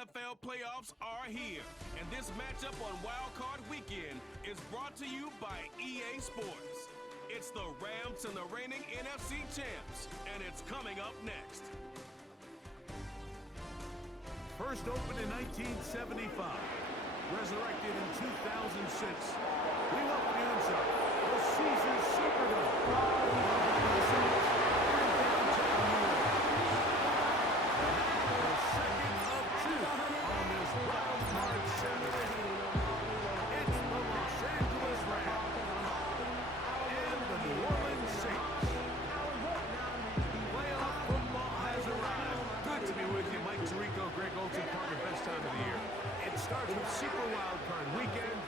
NFL playoffs are here, and this matchup on Wild Card Weekend is brought to you by EA Sports. It's the Rams and the reigning NFC champs, and it's coming up next. First opened in 1975, resurrected in 2006. We welcome you inside the Caesars Superdome. The second of two on this Wild Card Saturday. It's the Los Angeles Rams and the New Orleans Saints. Playoff football has arrived. Good to be with you, Mike Tirico, Greg Olsen, partner, best time of the year. It starts with Super Wild Card Weekend,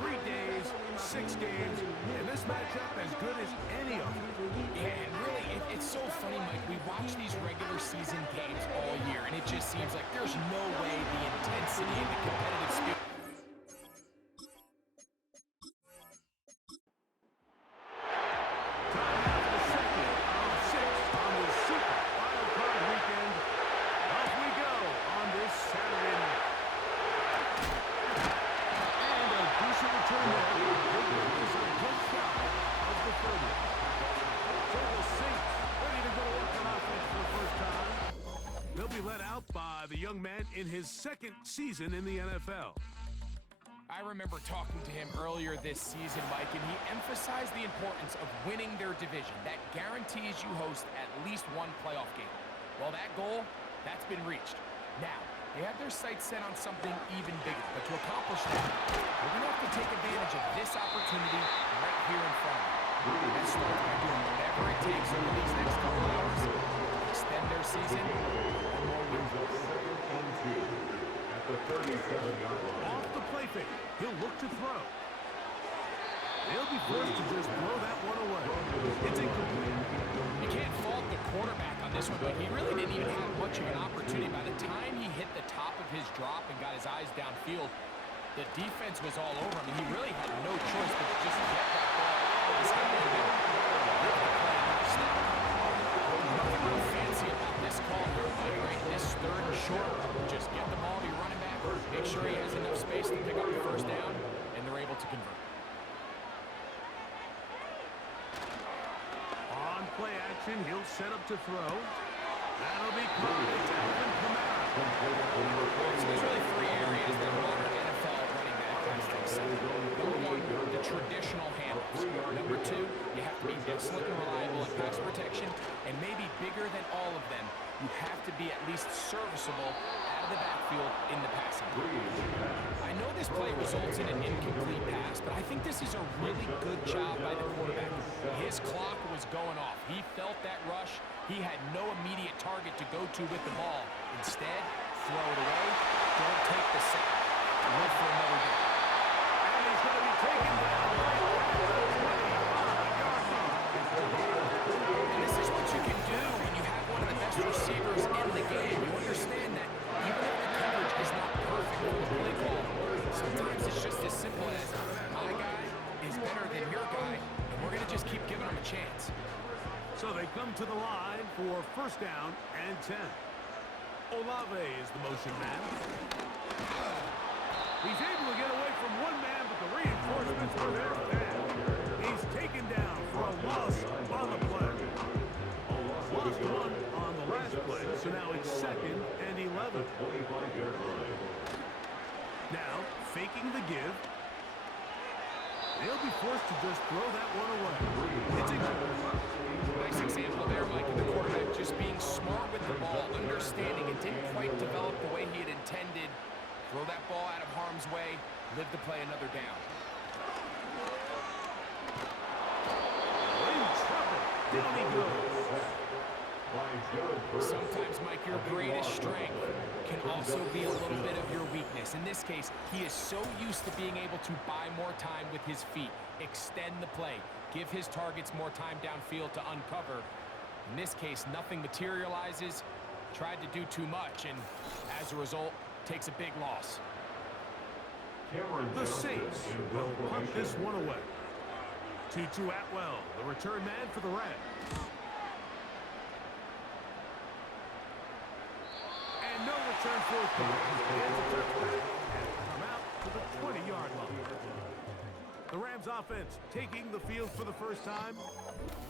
3 days, 6 games, and this matchup as good as any of them. Yeah, and really, it's so funny, Mike. We watch these regular season games all year, and it just seems like there's no way the intensity and the competitive spirit. Time now for the second of 6 on this Super Wild Card Weekend. Off we go on this Saturday night. And a decent return there. It is a good shot of the 30. So the Saints ready to go work on offense for the first time. They'll be led out by the young man in his second season in the NFL. I remember talking to him earlier this season, Mike, and he emphasized the importance of winning their division. That guarantees you host at least one playoff game. Well, that goal, that's been reached. Now, they have their sights set on something even bigger. But to accomplish that, they're going to have to take advantage of this opportunity right here in front of them. That starts by doing whatever it takes over these next couple hours to extend their season one more week. Off the play fake, he'll look to throw. They'll be forced to just throw that one away. It's incomplete. You can't fault the quarterback on this one, but he really didn't even have much of an opportunity. By the time he hit the top of his drop and got his eyes downfield, the defense was all over him, and he really had no choice but to just get that ball out of his hand and lift the play another step. Nothing real fancy about this call here, Mike, right? This third and short, just get the ball to your running back, make sure he has enough space to pick up the first down, and they're able to convert. On play action, he'll set up to throw. That'll be caught. It's Alvin Kamara. So there's really 3 areas that modern NFL running back has to excel. Number 1, the traditional handles. Number 2, you have to be excellent and reliable at pass protection. And maybe bigger than all of them, you have to be at least serviceable out of the backfield in the passing game. I know this play results in an incomplete pass, but I think this is a really good job by the quarterback. His clock was going off. He felt that rush. He had no immediate target to go to with the ball. Instead, throw it away. Don't take the sack. Look for another down. And he's going to be taken down right at the 25-yard line. And this is what you can do when you have one of the best receivers in the game. You understand that even if the coverage is not perfect for the play call, sometimes it's just as simple as my guy is better than your guy, and we're going to just keep giving him a chance. So they come to the line for first down and 10. Olave is the motion man. He's able to get away from one man, but the reinforcements were there fast. He's taken down for a loss on the play. Lost one on the last play, so now it's 2nd and 11. Now, faking the give. They'll be forced to just throw that one away. It's incomplete. Nice example there, Mike, of the quarterback just being smart with the ball, understanding it didn't quite develop the way he had intended. Throw that ball out of harm's way, live to play another down. In trouble. Down he goes. Sometimes, Mike, your greatest strength can also be a little bit of your weakness. In this case, he is so used to being able to buy more time with his feet, extend the play, give his targets more time downfield to uncover. In this case, nothing materializes, tried to do too much, and as a result, takes a big loss. The Saints will punt this one away. Tutu Atwell, the return man for the Rams. And no return. return fourth down. It's a touchback, and come out to the 20-yard line. The Rams offense taking the field for the first time.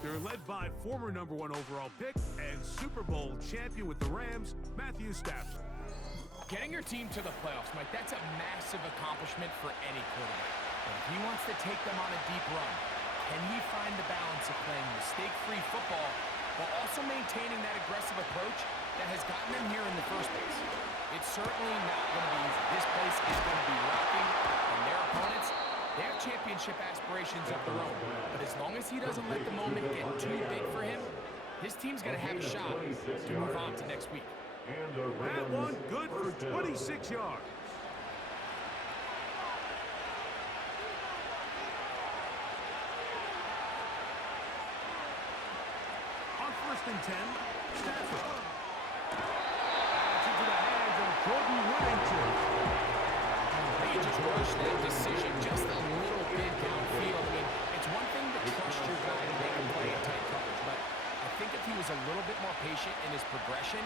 They're led by former #1 overall pick and Super Bowl champion with the Rams, Matthew Stafford. Getting your team to the playoffs, Mike, that's a massive accomplishment for any quarterback. But if he wants to take them on a deep run, can he find the balance of playing mistake-free football while also maintaining that aggressive approach that has gotten them here in the first place? It's certainly not going to be easy. This place is going to be rocking, and their opponents, they have championship aspirations of their own. But as long as he doesn't let the moment get too big for him, his team's going to have a shot to move on to next week. That one good for 26 yards. On 1st and 10, Stafford. That's into the hands of Jordan Whittington. They just rushed that decision just a little bit downfield. I mean, it's one thing to trust your guy to make a play in tight coverage, but I think if he was a little bit more patient in his progression,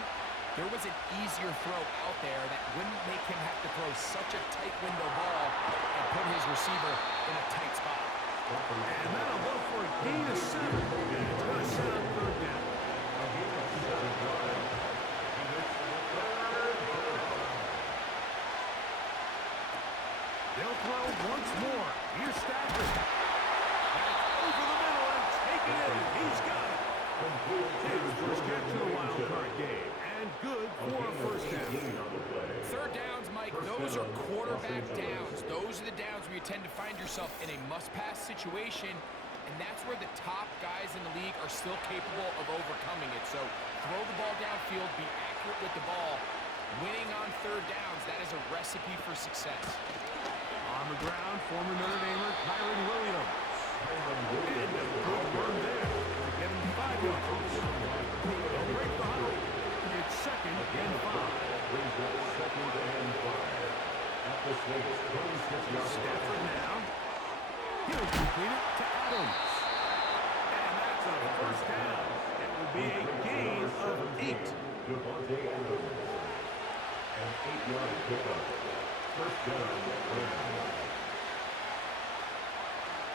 there was an easier throw out there that wouldn't make him have to throw such a tight window ball and put his receiver in a tight spot. And that'll go for a gain of 7. And it's going to set up 3rd down. They'll throw once more. Here's Stafford. That's over the middle and taken in. He's got it. His first catch of the wild card game. And good for a 1st down. 3rd downs, Mike, those are quarterback downs. Those are the downs where you tend to find yourself in a must-pass situation, and that's where the top guys in the league are still capable of overcoming it. So throw the ball downfield, be accurate with the ball. Winning on 3rd downs, that is a recipe for success. On the ground, former Notre Damer Kyron Williams. And a good run there to get him 5 yards. They'll break the huddle. It's 2nd and 5. Stafford now. He'll complete it to Adams. And that's a 1st down. It will be a gain of 8. An 8-yard pickup. 1st down.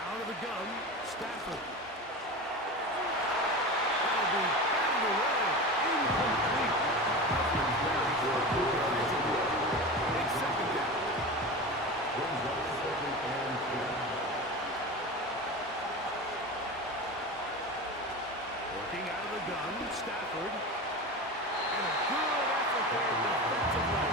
Out of the gun, Stafford. That'll be batted away. Incomplete. It's 2nd down. Brings up 2nd and 10. Working out of the gun, Stafford. And a good effort there defensively.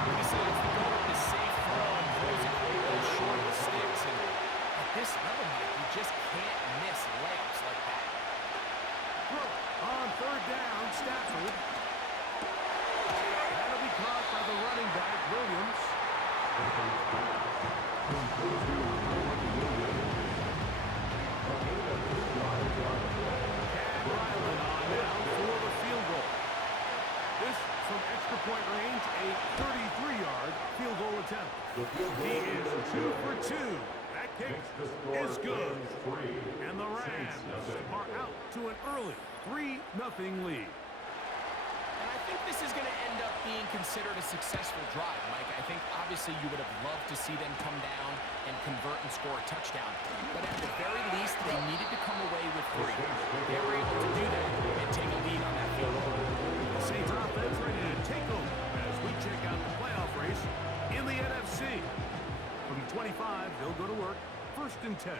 He decides to go with the safe throw and throws it a little short of the sticks. And at this level, Mike, you just can't miss layups like that. On 3rd down, Stafford. That'll be caught by the running back, Williams. Chad Ryland on now for the field goal. This from extra point range, a 33-yard field goal attempt. He is 2 for 2. That kick is good. And the Rams are out to an early 3-0 lead. And I think this is going to end up being considered a successful drive, Mike. I think obviously you would have loved to see them come down and convert and score a touchdown. But at the very least, they needed to come away with 3. They were able to do that and take a lead on that field goal. The Saints offense ready to take over as we check out the playoff race in the NFC. From the 25, they'll go to work. 1st and 10.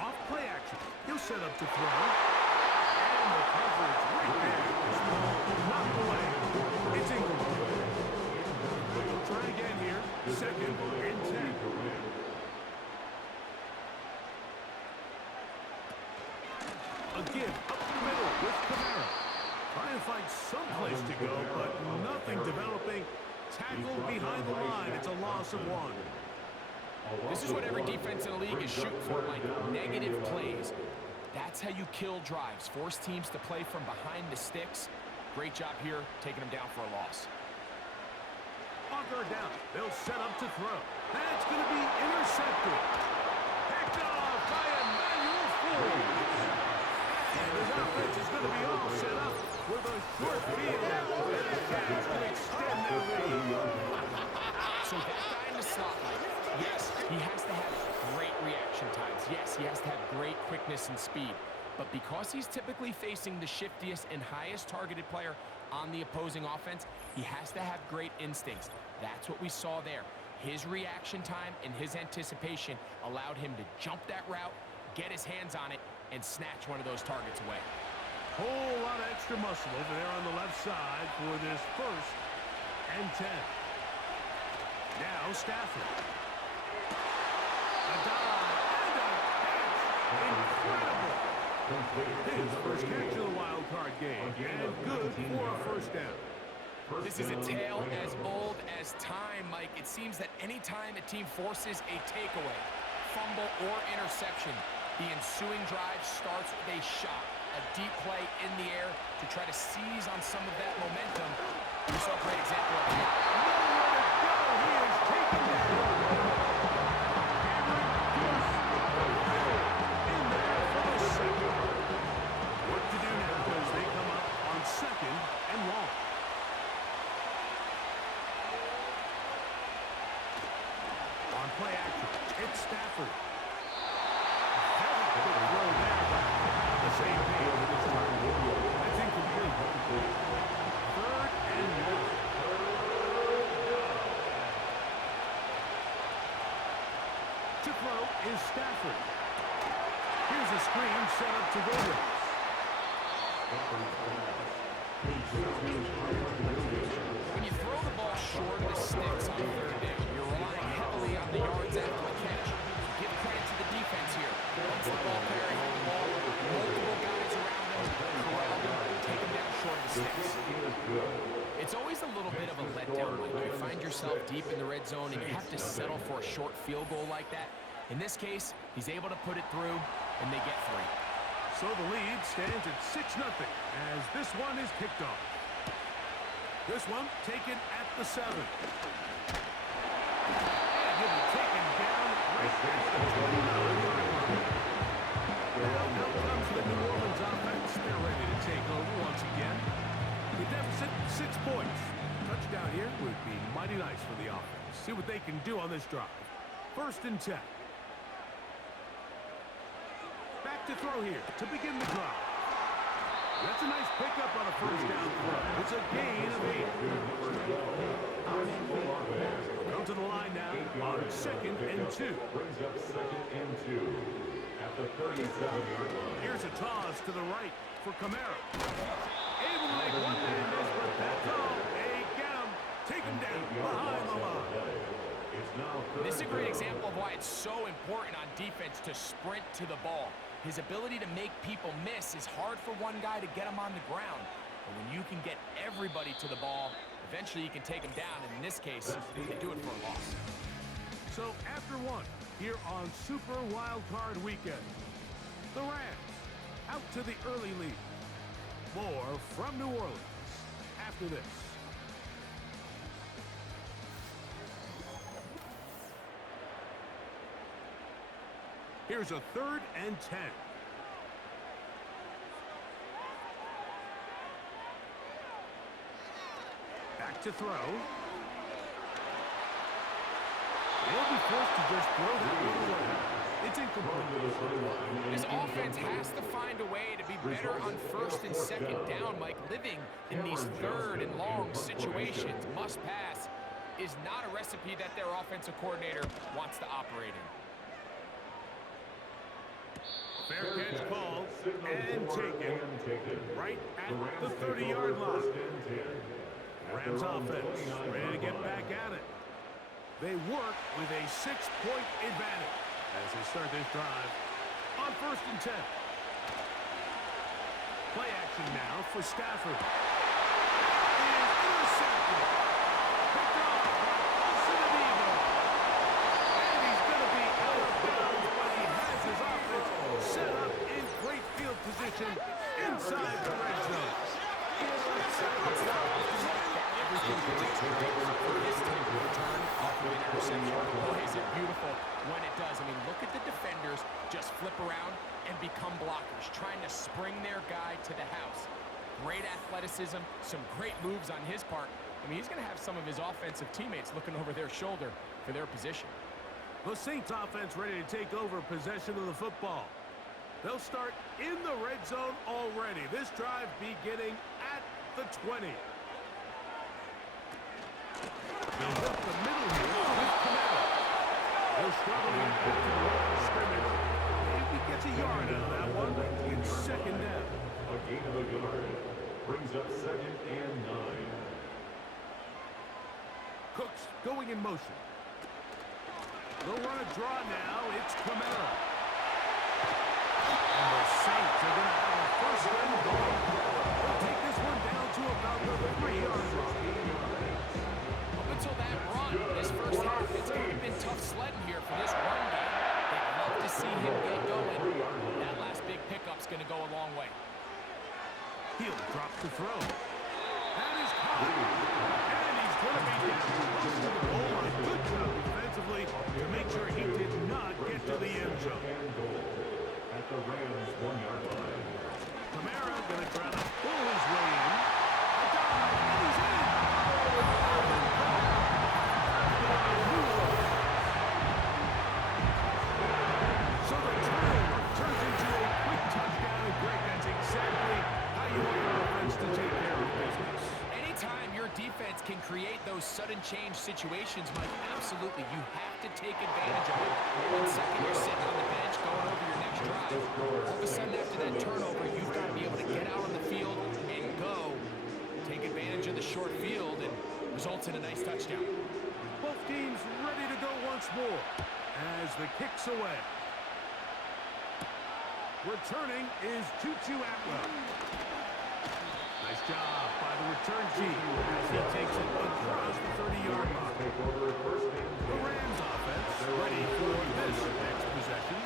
Off play action. He'll set up to throw. And the coverage right there is knocked away. It's incomplete. We'll try again here. 2nd and 10. Again, up the middle with Kamara. Trying to find some place to go, but nothing developing. Tackled behind the line. It's a loss of 1. This is what every defense in the league is shooting for, Mike. Negative plays. That's how you kill drives. Force teams to play from behind the sticks. Great job here, taking them down for a loss. On 3rd down, they'll set up to throw. That's going to be intercepted. Picked off by Emmanuel Ford. going to be all set up with a short field and a chance to extend their lead. So that guy in the slot, Mike, yes, he has to have great reaction times. Yes, he has to have great quickness and speed. But because he's typically facing the shiftiest and highest targeted player on the opposing offense, he has to have great instincts. That's what we saw there. His reaction time and his anticipation allowed him to jump that route, get his hands on it, and snatch one of those targets away. Whole lot of extra muscle over there on the left side for this 1st and 10. Now Stafford. A dive and a catch. Incredible. His first catch of the wild card game. And good for a 1st down. This is a tale as old as time, Mike. It seems that any time a team forces a takeaway, fumble, or interception, the ensuing drive starts with a shot, a deep play in the air to try to seize on some of that momentum. We saw a great example of that. He is taken down. In there for the second. What to do now as they come up on 2nd and long. On play action, it's Stafford. Very good throw there, but on the same page. That's incomplete. 3rd and 1. To throw is Stafford. Here's a screen set up to go with. When you throw the ball short of the sticks on 3rd down, you're relying heavily on the yards after the catch. Give credit to the defense here. Once the ball carrier had the ball, multiple guys around him, corralled him, take him down short of the sticks. It's always a little bit of a letdown when you find yourself deep in the red zone and you have to settle for a short field goal like that. In this case, he's able to put it through, and they get 3. So the lead stands at 6-0 as this one is kicked off. This one taken at the 7. And he'll be taken down right at the 29-yard line. Now out comes the New Orleans offense. They're ready to take over once again. The deficit, 6 points. Touchdown here would be mighty nice for the offense. See what they can do on this drive. 1st and 10. Back to throw here to begin the drive. That's a nice pickup on a 1st down throw. It's a gain of 8. Come to the line now on 2nd and 2. Brings up 2nd and 2 at the 37-yard line. Here's a toss to the right for Kamara. Able to make one man miss, but that's all. They get him. Take him down behind the line. This is a great example of why it's so important on defense to sprint to the ball. His ability to make people miss is hard for one guy to get him on the ground. But when you can get everybody to the ball, eventually you can take him down. And in this case, they do it for a loss. So after one, here on Super Wild Card Weekend, the Rams out to the early lead. More from New Orleans after this. Here's a 3rd and 10. Back to throw. They'll be forced to just throw that one away. It's incomplete. This offense has to find a way to be better on 1st and 2nd down, Mike. Living in these 3rd and long situations, must pass, is not a recipe that their offensive coordinator wants to operate in. Fair catch called and taken right at the 30-yard line. Rams offense ready to get back at it. They work with a 6-point advantage as they start this drive on 1st and 10. Play action now for Stafford. It is intercepted. Picked off by Olsen. And he's going to be out of bounds, but he has his offense set up in great field position inside the red zone. everything points right for this type of return off of an interception. Boy, is it beautiful when it does. I mean, look at the defenders just flip around and become blockers, trying to spring their guy to the house. Great athleticism, some great moves on his part. I mean, he's going to have some of his offensive teammates looking over their shoulder for their position. The Saints offense ready to take over possession of the football. They'll start in the red zone already. This drive beginning at the 20. They'll hit the middle here with Camaro. They'll struggle to get back to the line of scrimmage. Maybe gets a yard out of that one. It's second down. A gain of a yard brings up 2nd and 9. Cooks going in motion. They'll run a draw now. It's Camaro. And the Saints are going to have a first and goal. They'll take this one down to about the 3-yard line. Up until that run, this first half, it's kind of been tough sledding here for this run game. They'd love to see him get going. That last big pickup's going to go a long way. He'll drop the throw. That is caught. And he's going to be down close to the goal line. Good job defensively to make sure he did not get to the end zone. At the Rams 1-yard line. Camaro going to try to pull his way in. A dive, and he's in. So the turnover turns into a quick touchdown. And Greg, that's exactly how you want your offense to take care of business. Anytime your defense can create those sudden change situations, Mike, absolutely, you have to take advantage of it. 1 second, you're sitting on the bench going over your next drive. All of a sudden, after that turnover, you've got to be able to get out on the field and go. Take advantage of the short field, and results in a nice touchdown. Both teams ready to go once more as the kick's away. Returning is Tutu Atwell. Nice job by the return team as he takes it across the 30-yard mark. The Rams offense ready for this next possession.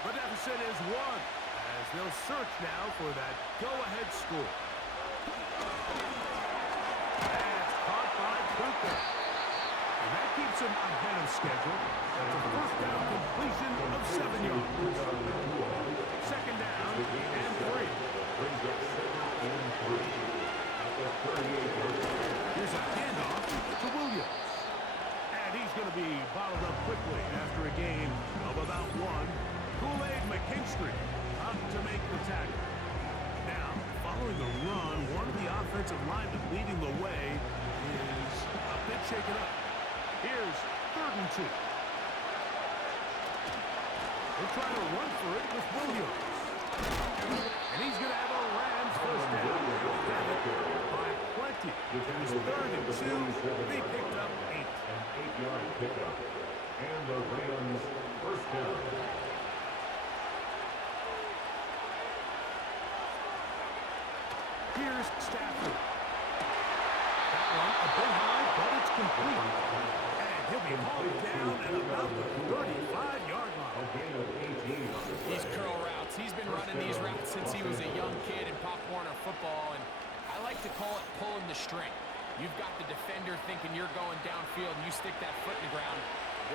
The deficit is 1 as they'll search now for that go-ahead score. That's caught by Cooper. And that keeps him ahead of schedule. That's a first down completion of 7 yards. Second down and 3. Brings up 2nd and 3. At the 38-yard line. Here's a handoff to Williams. And he's going to be bottled up quickly after a gain of about 1. Kool-Aid McKinstry up to make the tackle. Now, following the run, one of the offensive linemen leading the way is a bit shaken up. Here's 3rd and 2. They're trying to run for it with Williams. And he's going to have a Rams first down. Have it by plenty. It was 3rd and 2. They picked up 8. An 8-yard pickup. And the Rams first down. Here's Stafford. That one a bit high, but it's complete. And he'll be hauled down at about the 35-yard line. A gain of 18 on the These play. curl routes, he's been running these routes since he was a young kid in Pop Warner football, and I like to call it pulling the string. You've got the defender thinking you're going downfield, and you stick that foot in the ground,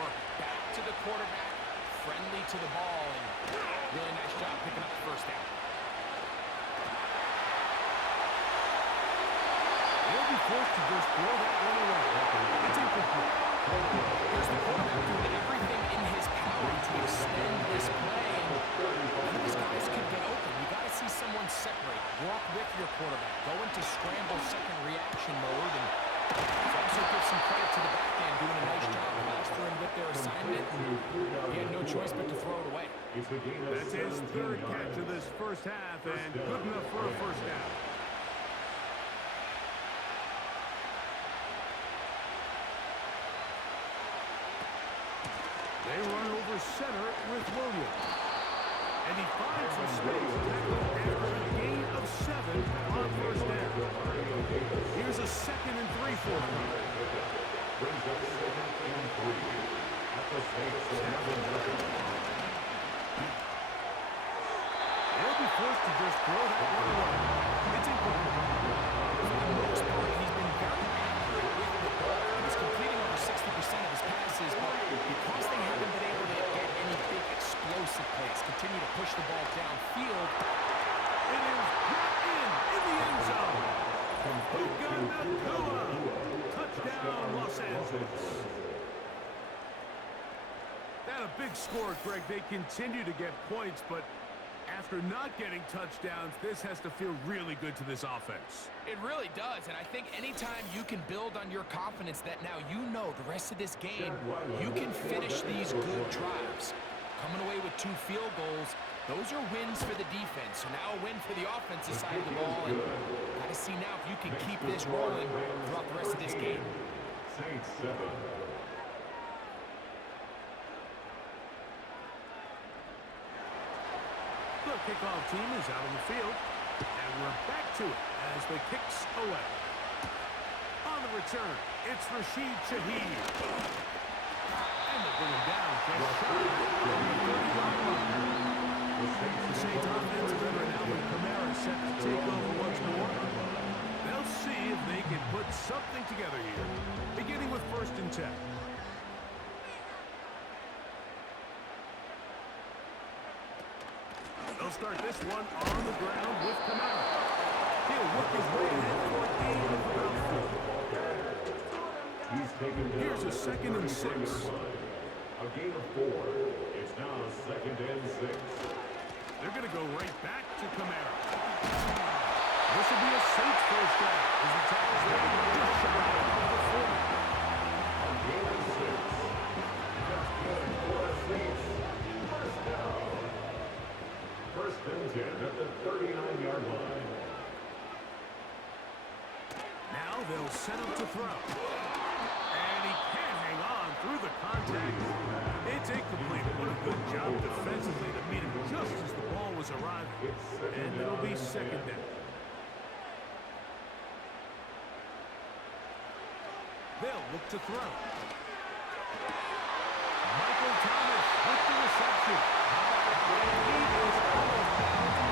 work back to the quarterback, friendly to the ball, and really nice job picking up the first down. They'll be forced to just throw that one away. It's incomplete. Here's the quarterback doing everything in his power to extend this play, and none of his guys could get open. You got to see someone separate, work with your quarterback, go into scramble second reaction mode, and also give some credit to the back end doing a nice job mastering with their assignment. He had no choice but to throw it away. That's his 3rd catch of this first half, and good enough for a first down. They run over center with Williams. And he finds some space after a gain of 7 on first down. Here's a 2nd and 3 for him. Brings up 2nd and 3. At the Saints, They'll be forced to just throw that one away. It's incomplete. For the most part, he's been very passes, but because they haven't been able to get any big explosive plays, continue to push the ball downfield. It is brought in the end zone. Puka Nakua. Touchdown, Los Angeles. That a big score, Greg. They continue to get points, but after not getting touchdowns, this has to feel really good to this offense. It really does, and I think anytime you can build on your confidence that now you know the rest of this game, you can finish these good drives. Coming away with 2 field goals, those are wins for the defense. So now a win for the offensive side of the ball, and got to see now if you can keep this rolling throughout the rest of this game. Saints 7. The kickoff team is out on the field, and we're back to it as the kick's away. On the return, it's Rashid Shaheed. And they bring him down just shy of the 30-yard line. The Saints offense is under Alvin Kamara set to take over once more. They'll see if they can put something together here, beginning with 1st and 10. They'll start this one on the ground with Kamara. He'll work his way ahead for a gain of about 4. He's taken down. Here's a 2nd and 6. A gain of 4. It's now 2nd and 6. They're going to go right back to Kamara. This will be a Saints first down as he tackles them just shy of the 40. A gain of 6. That's good for the Saints. First down. 1st and 10 at the 39-yard line. Now they'll set up to throw. And he can't hang on through the contact. It's incomplete. What a good job defensively to meet him just as the ball was arriving. And it'll be 2nd down. They'll look to throw. Michael Thomas with the reception. And he is out of bounds,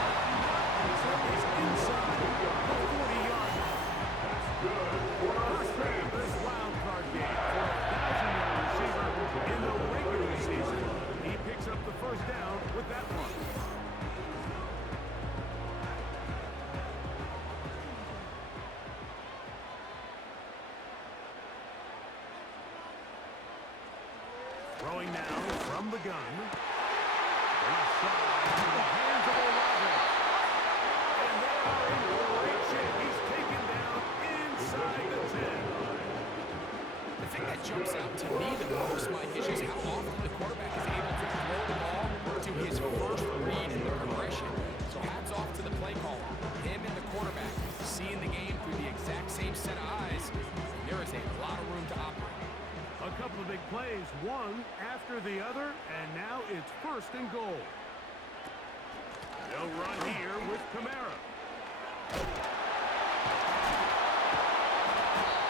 not until he's inside the 40-yard line. That's good for the First pick of this wild card game for a 1,000-yard receiver in the regular season. He picks up the 1st down with that one. Throwing now from the gun. Left side to the hands of Olave. And they are in great shape. He's taken down inside the 10. The thing that jumps out to me the most, Mike, is just how often the quarterback is able to throw the ball to his first read in the progression. So hats off to the play caller. Him and the quarterback seeing the game through the exact same set of eyes. There is a lot of room to operate. A couple of big plays, one after the other, and now it's 1st and goal. They'll run here with Kamara.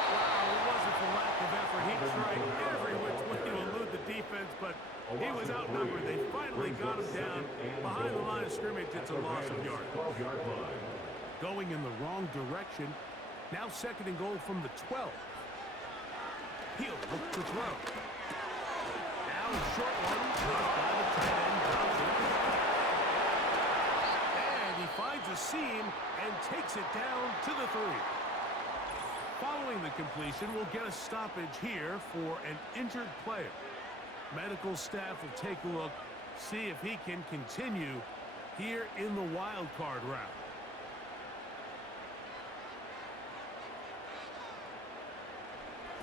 Wow, it wasn't for lack of effort. He tried every which way to elude the defense, but he was outnumbered. They finally got him down behind the line of scrimmage. It's a loss of yards. 12-yard line. Going in the wrong direction. Now 2nd and goal from the 12. He'll look to throw. Now a short one, caught by the tight end, Johnson. And he finds a seam and takes it down to the 3. Following the completion, we'll get a stoppage here for an injured player. Medical staff will take a look, see if he can continue here in the wild card round.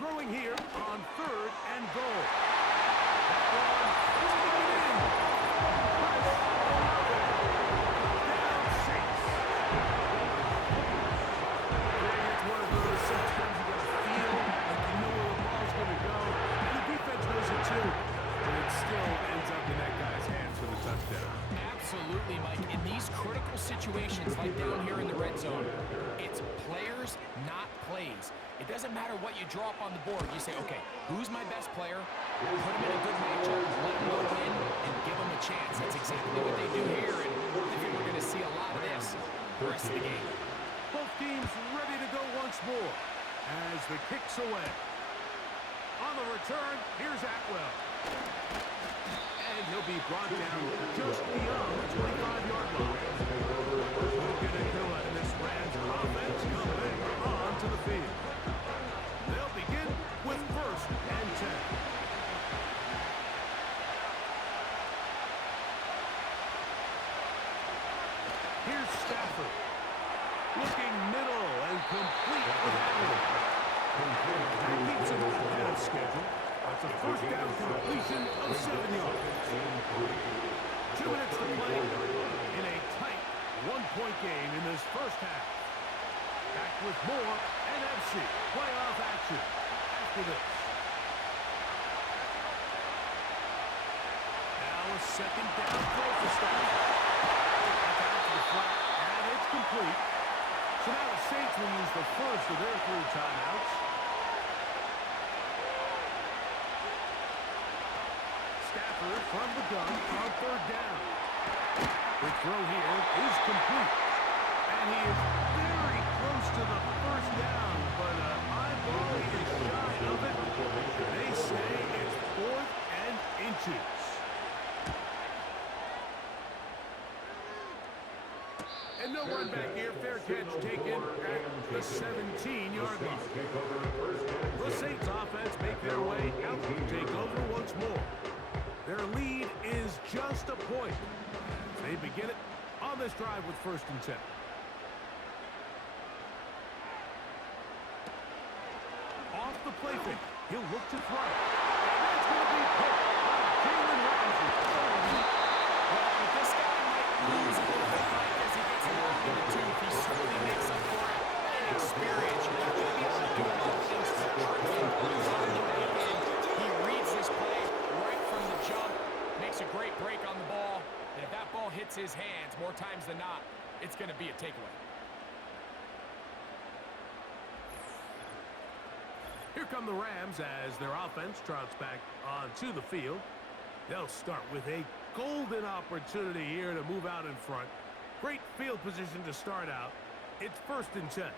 Throwing here on 3rd and goal. That one, taking it in. Chris Olave. Down 6. It's one of those, sometimes you got to feel like you know where the ball's going to go. And the defense knows it too. But it still ends up in that guy's hands for the touchdown. Absolutely, Mike. In these critical situations, like down here in the red zone, it's players, not plays. It doesn't matter what you draw up on the board. You say, okay, who's my best player? Put him in a good matchup, let him go in, and give him a chance. That's exactly what they do here, and I think we're going to see a lot of this the rest of the game. Both teams ready to go once more as the kick's away. On On the return, here's Atwell. And he'll be brought down just beyond the 25-yard line. Looking at Kua in this Rams offense coming onto the field. They'll begin with 1st and 10. Here's Stafford. Looking middle and complete with Allen. That keeps him ahead of schedule. That's a 1st down completion of 7 yards. 2 minutes to play in a tight one-point game in this 1st half. Back with more NFC playoff action after this. Now a 2nd down throw for Stafford. That's out to the flat, and it's complete. So now the Saints will use the first of their 3 timeouts. Stafford from the gun on 3rd down. The throw here is complete. And he is very close to the 1st down, but eyeball is shy of it. They say it's 4th and inches. And no run back here. Fair catch taken at the 17-yard line. The Saints offense make their way out to take over once more. Their lead is just a point. They begin it on this drive with 1st and 10. Off the play fake. He'll look to throw. And that's going to be picked by Jalen Ramsey. Well, this guy might lose a little bit, Mike, as he gets long in the tooth. He certainly makes up for it in experience. You're not going to be able to do a lot of things to trick him on the way in. He reads this play right from the jump, makes a great break on the ball, and if that ball hits his hands more times than not, it's going to be a takeaway. Here come the Rams as their offense trots back onto the field. They'll start with a golden opportunity here to move out in front. Great field position to start out. It's 1st and 10.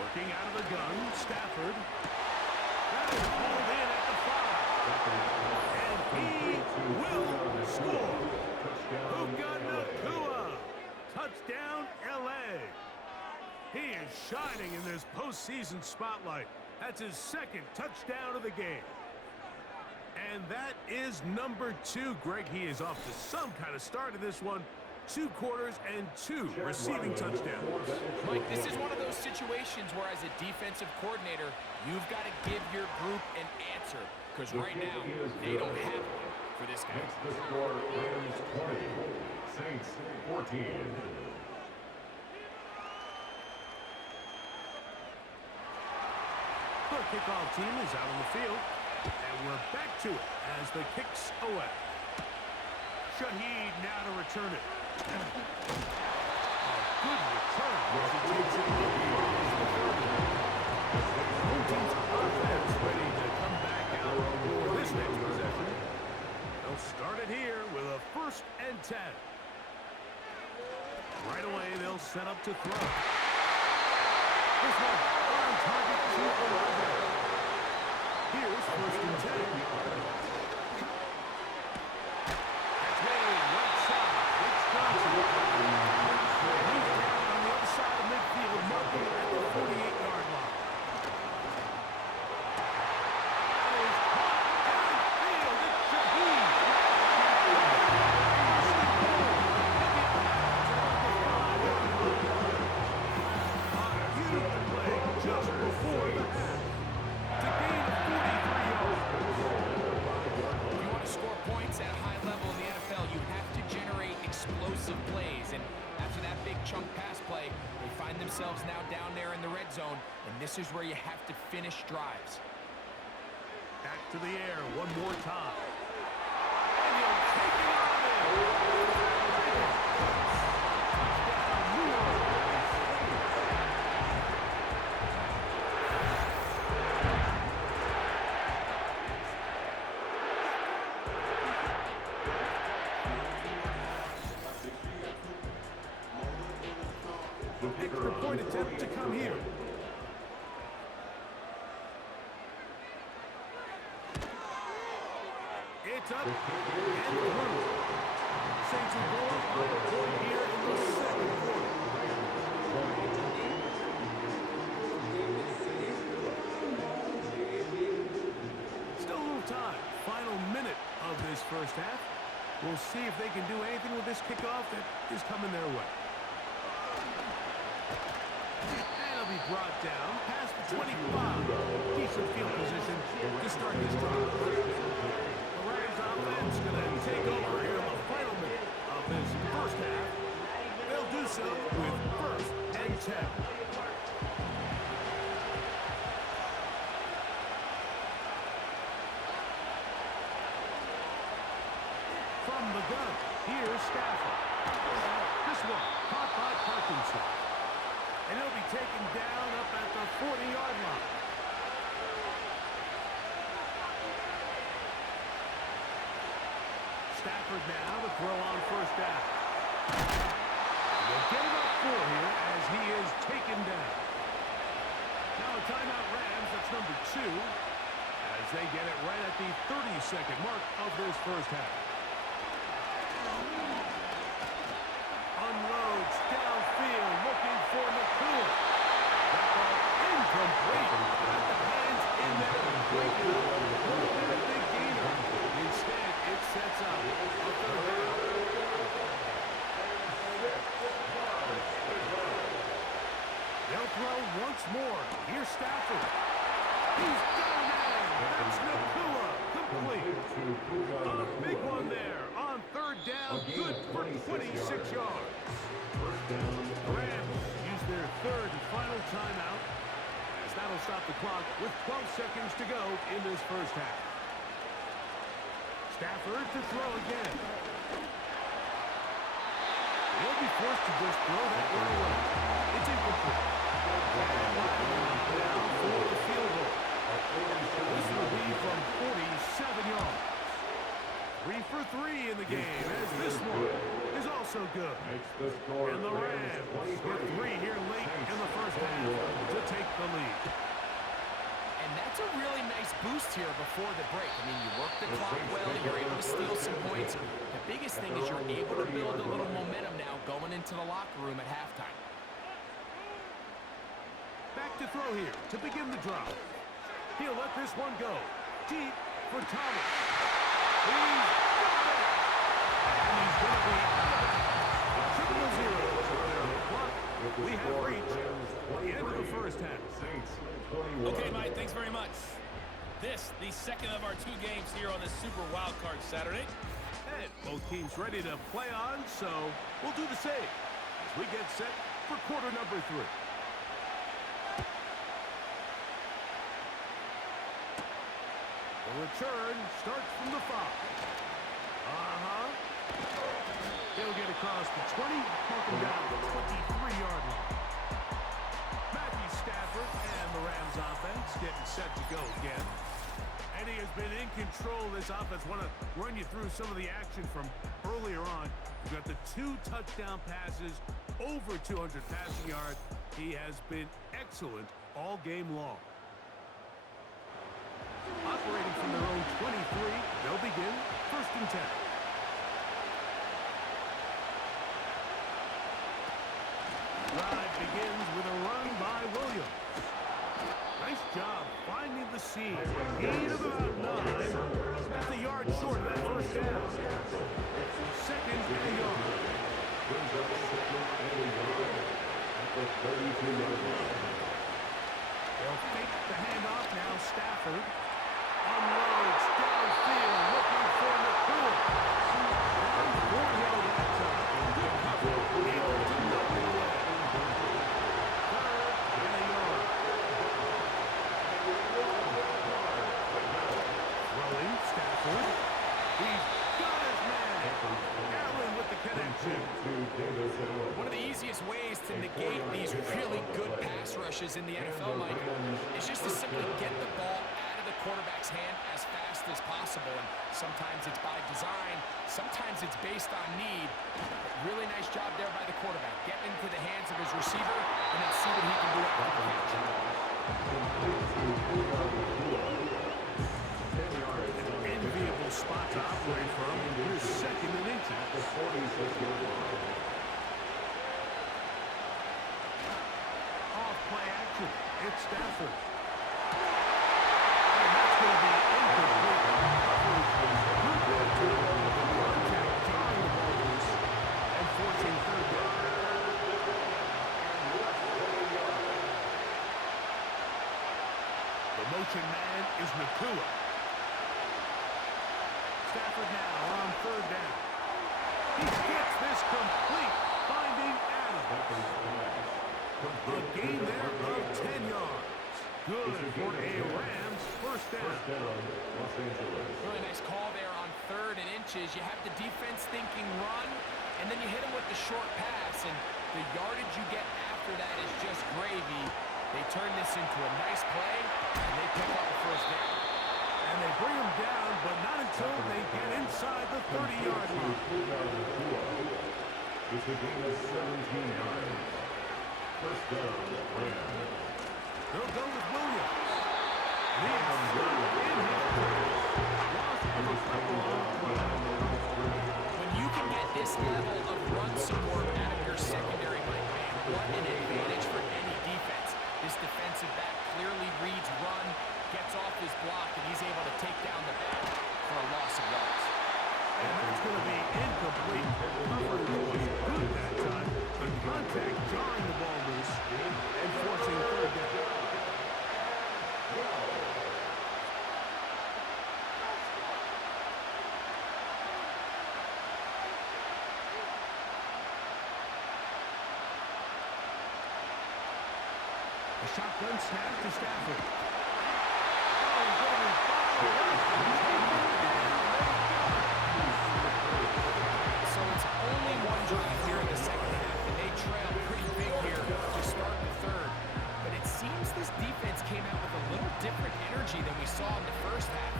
Working out of the gun, Stafford. That is pulled in at the 5. And he will score. Puka Nacua. Touchdown, L.A. He is shining in this postseason spotlight. That's his 2nd touchdown of the game. And that is number 2. Greg, he is off to some kind of start in this one. 2 quarters and 2 receiving touchdowns. Mike, this is one of those situations where as a defensive coordinator, you've got to give your group an answer. Because right now, they don't have one for this guy. Makes the score Rams 20, Saints 14. The kickoff team is out on the field. And we're back to it as the kick's away. Shaheed now to return it. A good return as he takes it in. Home team's offense ready to come back out for this next possession. They'll start it here with a 1st and 10. Right away, they'll set up to throw. This one on target to 11. Here's 1st and 10. That's made right side. It's Johnson. And he's down on the other side of midfield, marking at the 48-yard line. That is caught downfield. It's Shaheed. Huge play just before the half to gain a 43 yards. If you want to score points at a high level in the NFL, you have to generate explosive plays. And after that big chunk pass play, they find themselves now down there in the red zone. And this is where you have to finish drives. Back to the air one more time. And he'll take it on in. Touchdown, New Orleans. attempt to come here. It's up and through. Saints will go up by a point here in the second quarter. Still a little time. Final minute of this first half. We'll see if they can do anything with this kickoff that is coming their way. And it'll be brought down past the 25. Decent field position to start this drive. The Rams offense going to take over here in the final minute of this first half. They'll do so with 1st and 10. From the gun, here's Stafford. This one caught by Parkinson. And he'll be taken down up at the 40-yard line. Stafford now to throw on 1st down. They'll get him up 4 here as he is taken down. Now a timeout Rams, that's number 2, as they get it right at the 30-second mark of this first half. Unloads downfield, looking for McCool. That ball incomplete. Got the hands in there to break it up. Would have been a big gainer. Instead, it sets up a 3rd down. They'll throw once more. Here's Stafford. He's got a man. That's Nakua. Complete. A big one there on 3rd down. Good for 26 yards. The Rams use their 3rd and final timeout, as that'll stop the clock with 12 seconds to go in this first half. Stafford to throw again. He'll be forced to just throw that one away. It's incomplete. Now for the field goal. This will be from 47 yards. 3 for 3 in the game, as this one is also good. And the Rams get 3 here late in the first half to take the lead. And that's a really nice boost here before the break. I mean, you work the clock well, you're able to steal some points. The biggest thing is you're able to build a little momentum now going into the locker room at halftime. Back to throw here to begin the drive. He'll let this one go. Deep for Thomas. He's got it! And he's going to be out of bounds. 0-0. We have reached the end of the first half. Okay, Mike, thanks very much. This, the second of our 2 games here on this Super Wildcard Saturday. And both teams ready to play on, so we'll do the same as we get set for quarter number 3. The return starts from the 5. He'll get across the 20, taken down the 23-yard line. Matthew Stafford and the Rams offense getting set to go again. And he has been in control of this offense. Want to run you through some of the action from earlier on. We've got the 2 touchdown passes, over 200 passing yards. He has been excellent all game long. Operating from their own 23, they'll begin 1st and 10. Drive begins with a run by Williams. Nice job finding the seam. Gain of about 9. That's a yard short of that 1st down. 2nd and a yard. Brings up 2nd and a yard at the 32-yard line. They'll fake the handoff now. Stafford unloads downfield, looking for McCool. On 4 that time. Good cover, able to knock it away. 3rd and a yard. Throwing Stafford. He's got his man. Allen with the connection. One of the easiest ways to negate these really good pass rushes in the NFL, Mike, is just to simply get the ball out of the quarterback's hand as fast fast as possible. And sometimes it's by design, sometimes it's based on need. But really nice job there by the quarterback. Get into the hands of his receiver and then see what he can do after the catch. An enviable spot to operate from. Here's second and inches. The 46-yard line. Off play action. It's Stafford. And that's going to be incomplete. Good ball to contact, drawing the ball loose and forcing third down. The motion man is Nakua. Stafford now on third down. He gets this complete, finding Adams. A gain there of 10 yards. Good for a Rams first down. Really nice call there on third and inches. You have the defense thinking run, and then you hit them with the short pass, and the yardage you get after that is just gravy. They turn this into a nice play, and they pick up the first down. And they bring him down, but not until they get inside the 30-yard line. It's a gain of 17 yards. First down, Rams. They'll go with Williams. He is stopped in his tracks. Lost of a couple of plays. When you can get this level of run support out of your secondary, Mike, man, what an advantage for any defense. This defensive back clearly reads run, gets off his block, and he's able to take down the back for a loss of yards. And that's going to be incomplete. Coverage was good that time. The contact jarring the ball loose and forcing third down. A shotgun snap to Stafford. Oh, he's going to be So it's only one drive here in the second half, and they trail pretty big here to start the third. But it seems this defense came out with a little different energy than we saw in the first half.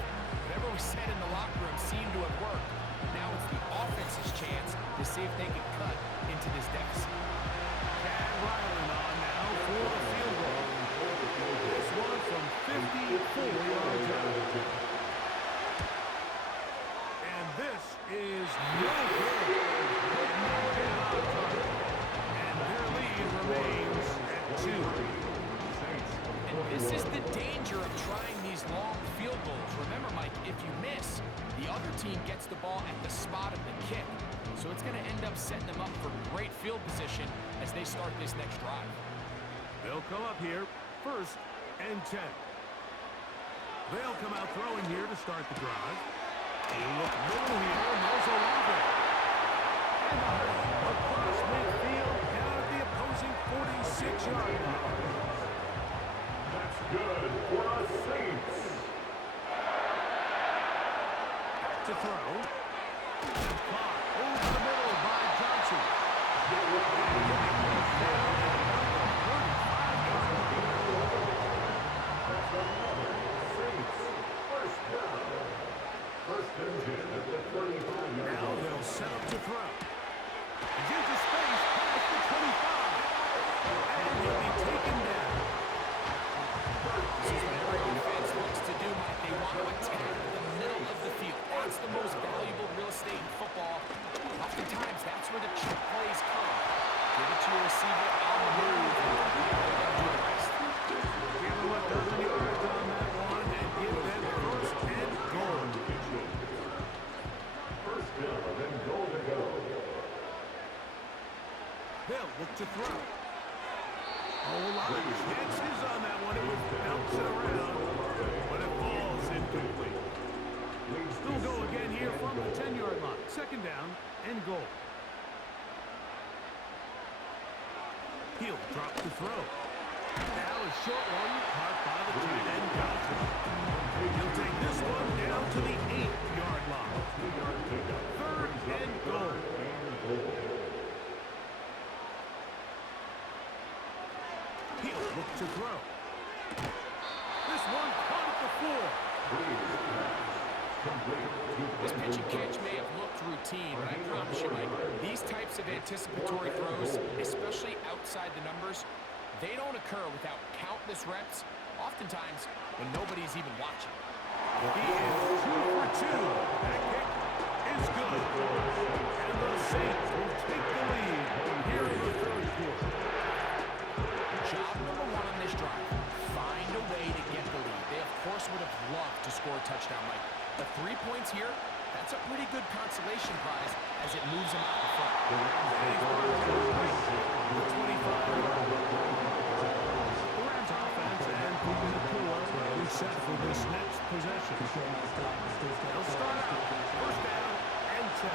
Whatever we said in the locker room seemed to have worked. Now it's the offense's chance to see if they can cut into this deficit. Chad Ryland on now for the field goal. This one from 54 yards out. And this is no good. But no good on target. And their lead remains at 2. And this is the danger of trying these long field goals. Remember, Mike, if you miss, the other team gets the ball at the spot of the kick. So it's going to end up setting them up for great field position as they start this next drive. They'll come up here, first and 10. They'll come out throwing here to start the drive. They look middle here, and there's a Olave. And across midfield, down at the opposing 46-yard line. That's good for the Saints. Back to throw. And caught over the middle by Johnson. And getting this down at about the 35-yard line. That's another Saints first down. First and 10 at the 35-yard Now line. they'll set up to throw. He's into space past the 25. And he'll be taken down. This is what every defense looks to do, Mike. They want to attack the middle of the field. That's the most valuable real estate in football. Oftentimes, that's where the trick plays come. Give it to your receiver on the move and do the rest. Give them a dozen yards on that one and give them first and goal. First down and goal to go. They'll look to throw. Oh, a lot of chances on that one. It was bouncing around, but it falls incomplete. Still go again here from the 10-yard line. Second down and goal. He'll drop the throw. Now a short one caught by the tight end Johnson. He'll take this one down to the 8-yard line. Third and goal. He'll look to throw. This one caught at the floor. This pitch and catch may have looked routine, but I promise you, Mike, these types of anticipatory throws, especially outside the numbers, they don't occur without countless reps, oftentimes when nobody's even watching. He is 2 for 2. That kick is good. And the Saints will take the lead here in the third quarter. Job number 1 on this drive, find a way to get the lead. They, of course, would have loved to score a touchdown, Mike. But 3 points here, that's a pretty good consolation prize as it moves them out in front. The 25. The Rams offense and Puka Nakua is set for this next possession. They'll start out first down and 10.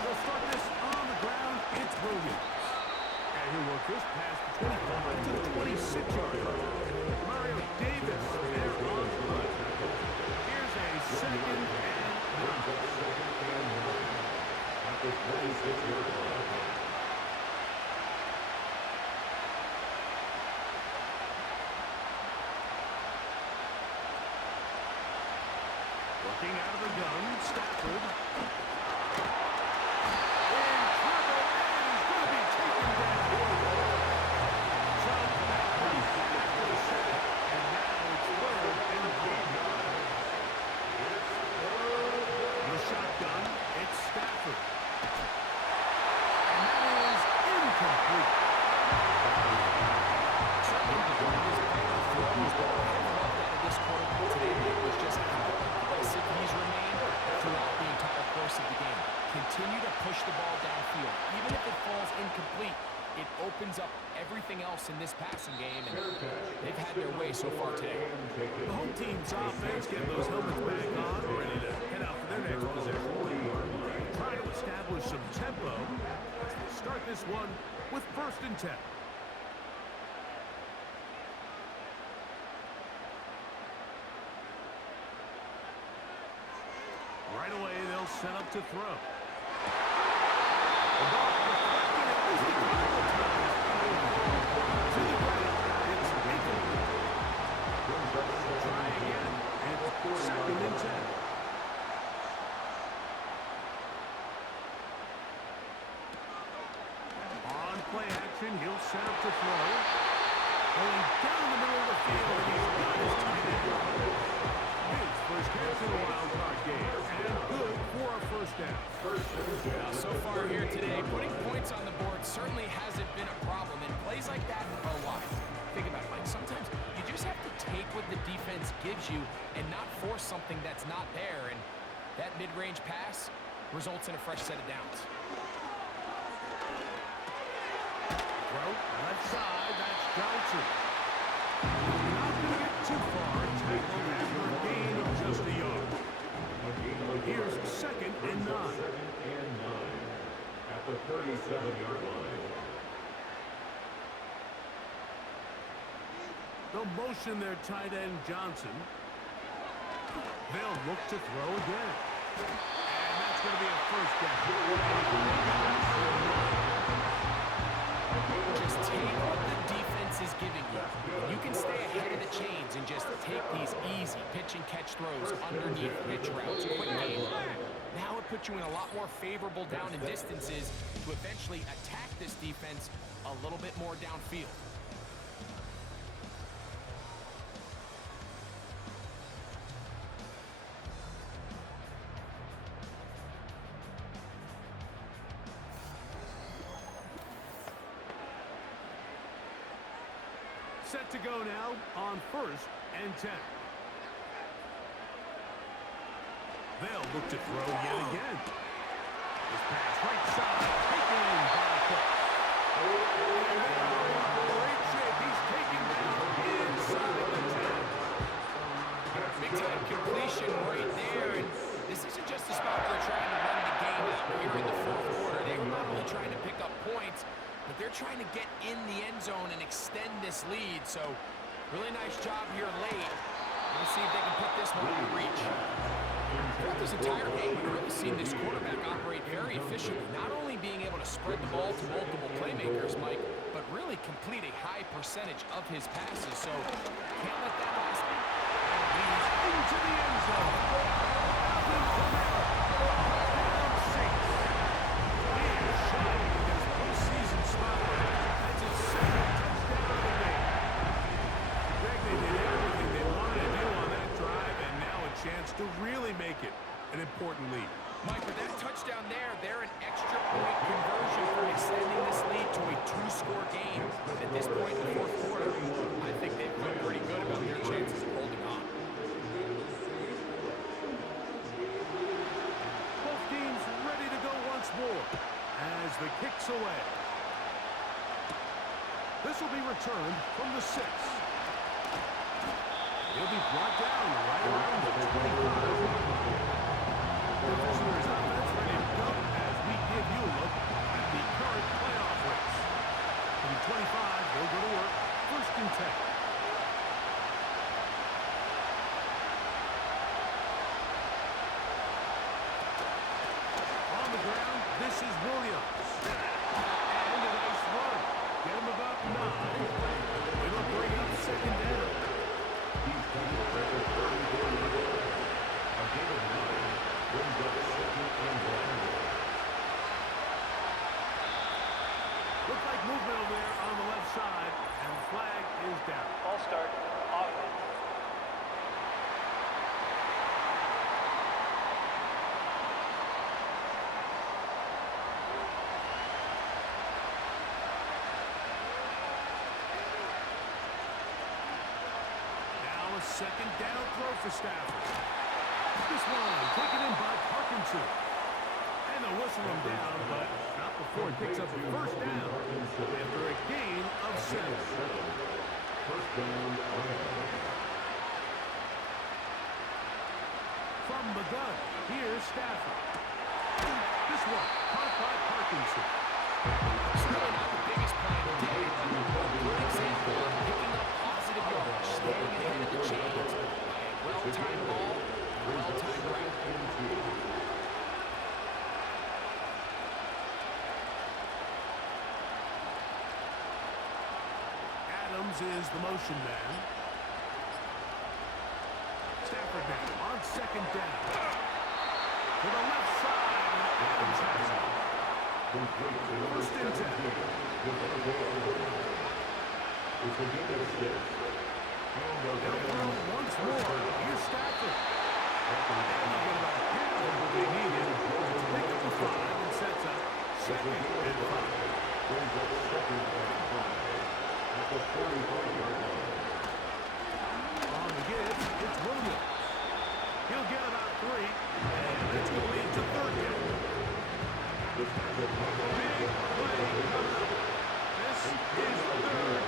They'll start this on the ground. It's Williams. And he'll work this past the 25 to the 26-yard line. Mario Davis there on the play. Here's a second and 9. At the 26-yard line. Working out of the gun, Stafford. Continue to push the ball downfield. Even if it falls incomplete, it opens up everything else in this passing game, and they've had their way so far today. The home team's offense getting those helmets back on, ready to head out for their next possession. Trying to establish some tempo as they start this one with first and 10. Right away, they'll set up to throw. The ball deflected at least a couple of times. To the ground, it's incomplete. Try again. It's second and 10. On play action, he'll set up to throw. Going down the middle of the field, and he's got his tight end. His first catch in the wild card game, and good for a first down. Now, so far here today, putting points on the board certainly hasn't been a problem, and plays like that are why. Think about it, Mike. Sometimes you just have to take what the defense gives you and not force something that's not there, and that mid-range pass results in a fresh set of downs. Throw, left side, that's Johnson. Not going to get too far, tackled after a gain of just a yard. Here's second and 9. At the 37-yard line. They'll motion their tight end Johnson. They'll look to throw again. And that's going to be a first down. Just take what the defense is giving you. You can stay ahead of the chains and just take these easy pitch and catch throws underneath pitch routes. Quick game. Now it puts you in a lot more favorable down and distances to eventually attack this defense a little bit more downfield. Set to go now on first and 10. They'll look to throw yet again. This pass right side, taken in by Cook. And they are in great shape. He's taken down inside the 10. Big-time completion right there, and this isn't just a spot they're trying to run the game out here in the fourth quarter. They're not only trying to pick up points, but they're trying to get in the end zone and extend this lead. So, really nice job here late. Let's see if they can put this one in reach. Throughout this entire game, we've really seen this quarterback operate very efficiently, not only being able to spread the ball to multiple playmakers, Mike, but really complete a high percentage of his passes, so can't let that last me. He's Into the end zone. Nothing from there. Down 6. He is shining in his postseason spotlight. That's his second touchdown of the game. Greg, they did everything they wanted to do on that drive, and now a chance to really make it an important lead. Mike, with that touchdown there, they're an extra point conversion from extending this lead to a 2-score game at this point in the fourth quarter. I think they feel pretty good about their chances of holding on. Both teams ready to go once more as the kick's away. This will be returned from the 6. He'll be brought down right around the 25. The visitors' offense ready to go as we give you a look at the current playoff race. From 25, they'll go to work. 1st and 10. On the ground, this is Williams. And a nice run. Get him about 9. It'll bring up 2nd down. He's coming to record 34 yards. A gain of 9 brings up 2nd and 10. Looks like movement over there on the left side, and the flag is down. Ball start. Offense. Now a 2nd down throw for Stafford. This one taken in by Parkinson. And they'll whistle him down, but not before he picks up the 1st down after a gain of 7. 1st down, Rams. From the gun, here's Stafford. This one caught by Parkinson. It's really not the biggest play of the day, but a good example of picking up positive yards, staying ahead of the chains by a well-timed ball, well-timed route. Adams is the motion man. Stafford now on 2nd down. To the left side, and Adams has it. 1st and 10. It's a gain of 6. They'll throw once more. Here's Stafford. And they'll get about half of what they needed to pick up the 5 and sets up 2nd and 5. Brings up 2nd and 5. At the 45-yard line. On the give, it's Williams. He'll get about 3, and it's going to lead to 3rd down. Big play coming up. This is 3rd down.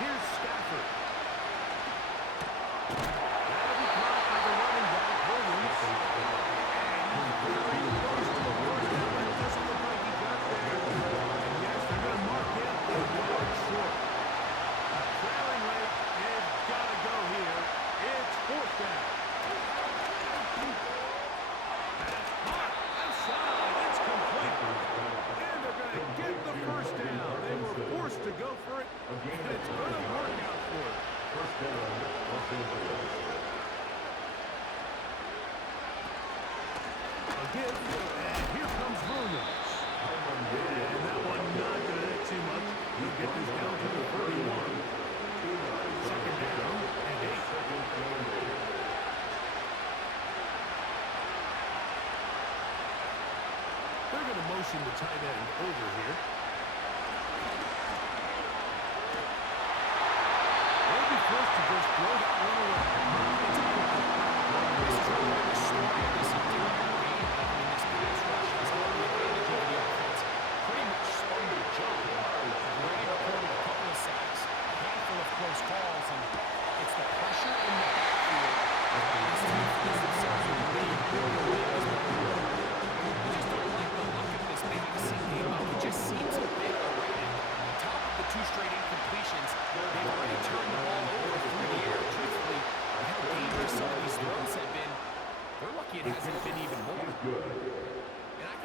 Here's Stafford. That'll be caught by the running back, Williams. And he's very close to the 1st down. It doesn't look like he got there. And yes, they're going to mark him a yard short. Trailing late, they've got to go here. It's 4th down. That's hot. Outside. It's complete. And they're going to get the 1st down. They were forced to go for it, and it's going to work out for it. 1st down, Los Angeles. A give, and here comes Williams. And that one not going to hit too much. He'll get this down to the 31. 2nd down and 8. They're going to motion the tight end over here. They'll be forced to just throw that one away. This is really the story of this entire game. I mean, this pass rush has all the advantage over the offense. Pretty much spun the job. Ray recorded a couple of sacks, a handful of close calls, and it's the pressure in the backfield that these teams lose themselves in the lead. We just don't like the look of this passing game. It just seems a bit erratic. On top of the 2 straight incompletions, they've already turned the ball over through the air. Truthfully, how dangerous some of these throws have been, they're lucky it hasn't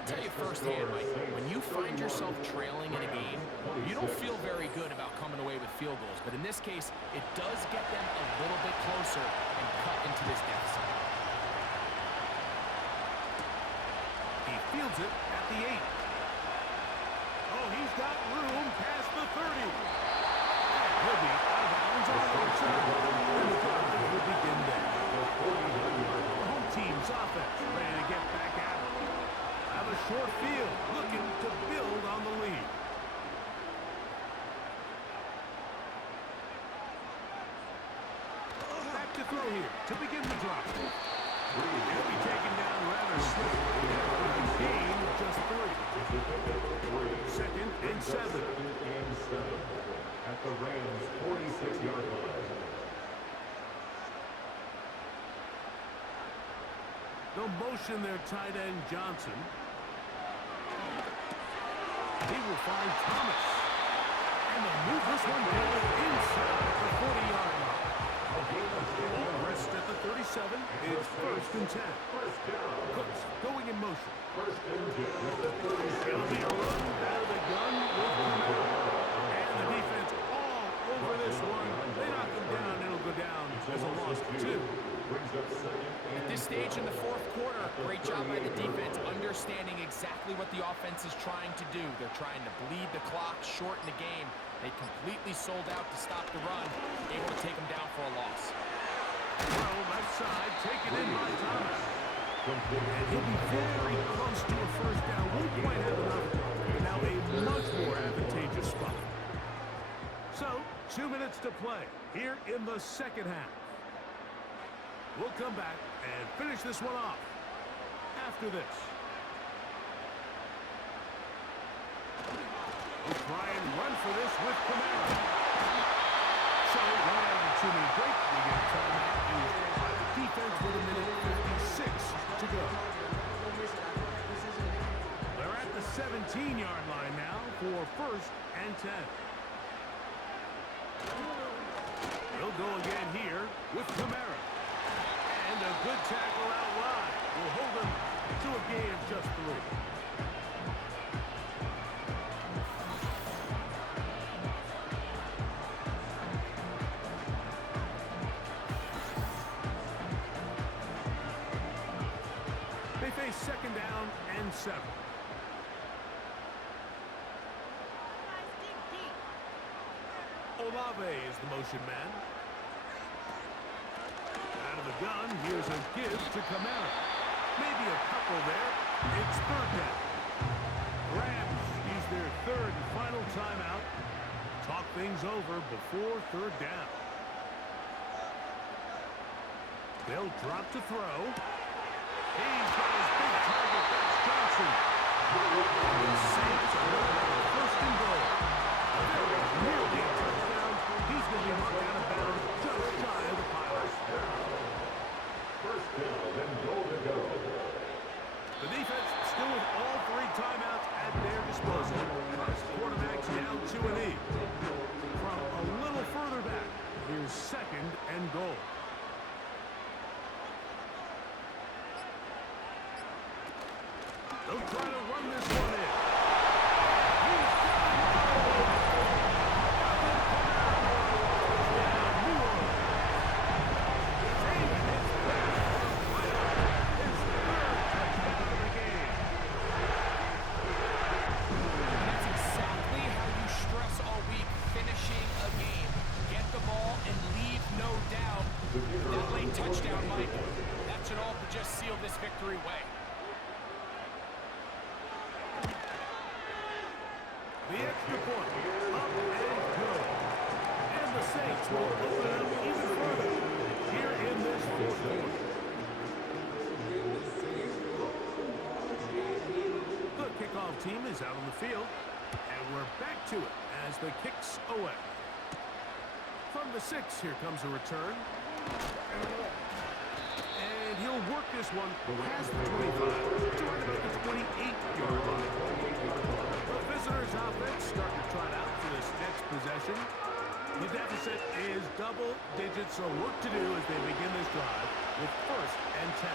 I'll tell you firsthand, Mike, when you find yourself trailing in a game, you don't feel very good about coming away with field goals. But in this case, it does get them a little bit closer and cut into this deficit. He fields it at the 8. Oh, he's got room past the 30. And he'll be out of bounds on the return. And the drive will begin there. The home team's offense ready to get back at it. Have a short field, looking to build on the lead. Back to throw here to begin the drive. He'll be taken down rather swiftly after a gain of just 3. Second and 7. At the Rams' 46-yard line. They'll motion their tight end Johnson. He will find Thomas. And they'll move this one down inside the 40-yard line. Ball rests at the 37. It's first and 10. Cooks going in motion. It'll be a run out of the gun with Camaro. And the defense all over this one. They knock him down. It'll go down as a loss of 2. At this stage in the fourth quarter, great job by the defense understanding exactly what the offense is trying to do. They're trying to bleed the clock, shorten the game. They completely sold out to stop the run, able to take them down for a loss. Well, left side, taken in by Thomas. And he'll be very close to a first down. Won't quite have enough. But now a much more advantageous spot. So, 2 minutes to play here in the second half. We'll come back and finish this one off after this. We'll try and run for this with Camaro. So, right out of the 2-minute break, we get a timeout used by the defense with 1:56 to go. They're at the 17-yard line now for first and 10. They'll go again here with Camaro. And a good tackle out wide will hold them to a gain of just 3. They face second down and 7. Olave is the motion man. Out of the gun, here's a give to Camaro. Maybe a couple there. It's third down. Rams use their third and final timeout. Talk things over before third down. They'll drop to throw. He's got his big target. That's Johnson. The Saints are looking for first and goal. Nearly a touchdown. He's going to be marked out of bounds just shy of the pile. First down and goal to go. The defense still with all 3 timeouts at their disposal. As quarterbacks down 2-E. From a little further back, here's second and goal. They'll try to run this one in. He's got it. Now New Orleans. David hits the back. His third touchdown of the game. That's exactly how you stress all week, finishing a game. Get the ball and leave no doubt. That late touchdown, Mike, that should all but just seal this victory away. The extra point, up and good. And the Saints will open up even further here in this fourth quarter. The kickoff team is out on the field, and we're back to it as the kick's away. From the 6, here comes a return. And he'll work this one past the 25 to right about the 28-yard line. The visitors' offense starting to trot out for this next possession. The deficit is double digits, so work to do as they begin this drive with first and 10.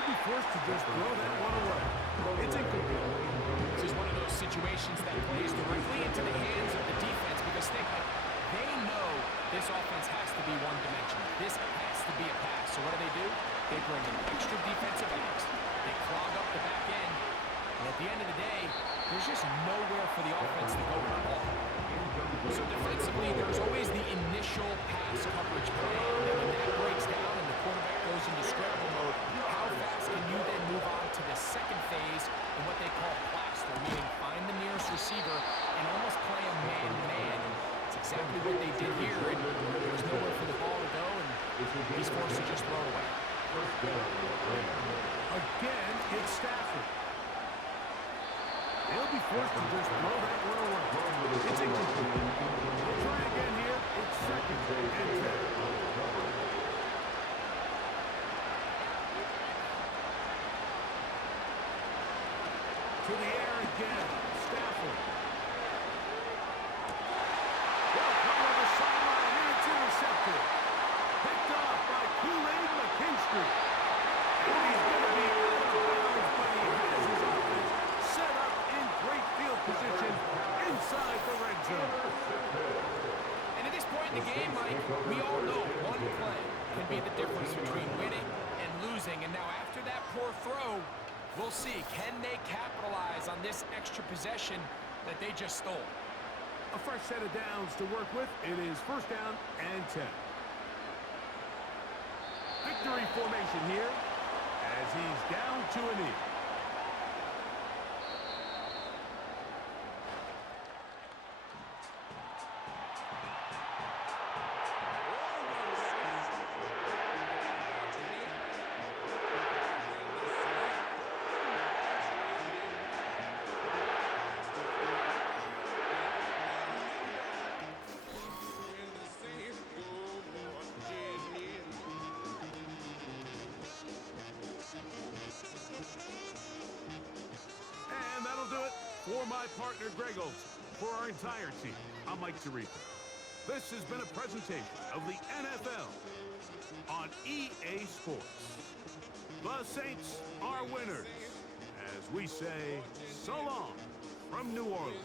They'll be forced to just throw that one away. It's incomplete. This is one of those situations that plays directly into the hands of the defense because they know this offense has to be one-dimensional. This has to be a pass. So what do? They bring in extra defensive backs. They clog up the back end. And at the end of the day, there's just nowhere for the offense to go with the ball. So defensively, there's always the initial pass coverage plan. And then when that breaks down and the quarterback goes into scramble mode, how fast can you then move on to the second phase in what they call plaster, meaning find the nearest receiver and almost play a man-to-man. And it's exactly what they did here. And there's nowhere for the ball to go, and he's forced to just throw it away. Again, it's Stafford. They'll be forced to just throw that one away. It's incomplete. They'll try again here. It's second and 10. To the air again. Stafford. Well, cover the sideline, and it's intercepted. Picked off by Kool-Aid McKinstry. And he's going to be out of bounds, but he has his offense set up in great field position inside the red zone. And at this point in the game, Mike, we all know one play can be the difference between winning and losing. And now after that poor throw, we'll see, can they capitalize on this extra possession that they just stole? A fresh set of downs to work with. It is first down and 10. Victory formation here as he's down to a knee. For my partner, Greg Olson, for our entire team, I'm Mike Tirico. This has been a presentation of the NFL on EA Sports. The Saints are winners, as we say so long from New Orleans.